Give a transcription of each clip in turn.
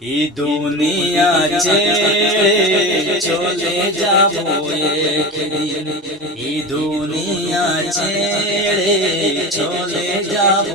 এই দুনিয়া চলে যাব একদিন, এই দুনিয়া চলে যাব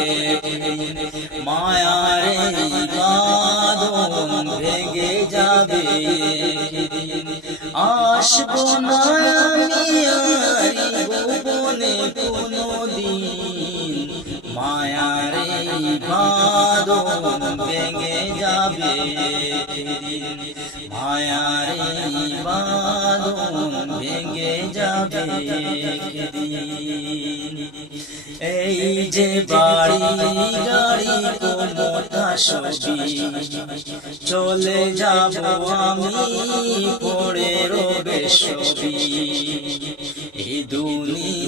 একদিন। মায়ার বাঁধন ভেঙে যাবে আসব না আমি কোনো দিন মায়ার বাঁধন ভেঙে যাবে। মায়ার এই ভেঙে যাবে এই যে বাড়ি গাড়ি কোমটা সবই চলে যাব আমি পড়ে রবে সবই। এই দুনিয়া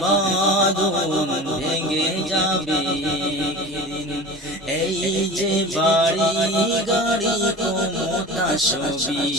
বাদন ভেঙে যাবে এই যে বাড়ি গাড়ি কোনো সবই